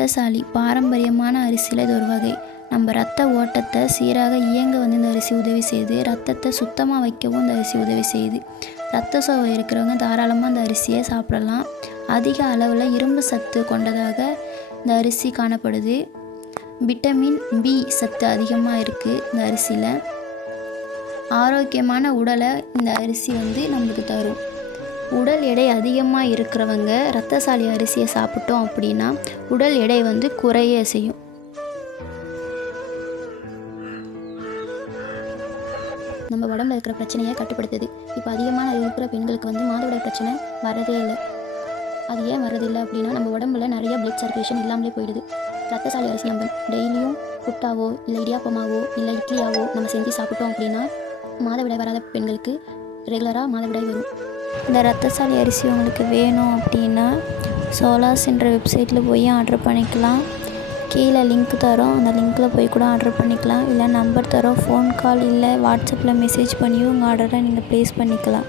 ரத்தசாலி பாரம்பரியமான அரிசியில் இது ஒரு வகை. நம்ம ரத்த ஓட்டத்தை சீராக இயங்க இந்த அரிசி உதவி செய்யுது. ரத்தத்தை சுத்தமாக வைக்கவும் இந்த அரிசி உதவி செய்யுது. ரத்த சோகை இருக்கிறவங்க தாராளமாக இந்த அரிசியை சாப்பிடலாம். அதிக அளவில் இரும்பு சத்து கொண்டதாக இந்த அரிசி காணப்படுது. விட்டமின் பி சத்து அதிகமாக இருக்குது இந்த அரிசியில். ஆரோக்கியமான உடலை இந்த அரிசி நம்மளுக்கு தரும். உடல் எடை அதிகமாக இருக்கிறவங்க ரத்தசாலி அரிசியை சாப்பிட்டோம் அப்படின்னா உடல் எடை குறைய செய்யும். நம்ம உடம்புல இருக்கிற பிரச்சனையை கட்டுப்படுத்துது. இப்போ அதிகமான இருக்கிற பெண்களுக்கு மாதவிடாய் பிரச்சனை வரதே இல்லை. அது ஏன் வரதில்லை அப்படின்னா நம்ம உடம்புல நிறைய பிளட் சர்க்குலேஷன் இல்லாமலே போயிடுது. ரத்தசாலி அரிசி நம்ம டெய்லியும் புட்டாவோ இல்லை இடியாப்பமாவோ இல்லை இட்லியாவோ நம்ம செஞ்சு சாப்பிட்டோம் அப்படின்னா மாதவிடாய் வராத பெண்களுக்கு ரெகுலராக மாதவிடாய் வரும். இந்த ரத்தசாலி அரிசி உங்களுக்கு வேணும் அப்படின்னா சோலாஸ்ன்ற வெப்சைட்டில் போய் ஆர்டர் பண்ணிக்கலாம். கீழே லிங்க் தரோம், அந்த லிங்க்கில் போய் கூட ஆர்டர் பண்ணிக்கலாம். இல்லை நம்பர் தரோம், ஃபோன் கால் இல்லை வாட்ஸ்அப்பில் மெசேஜ் பண்ணியும் உங்கள் ஆர்டரை நீங்கள் ப்ளேஸ் பண்ணிக்கலாம்.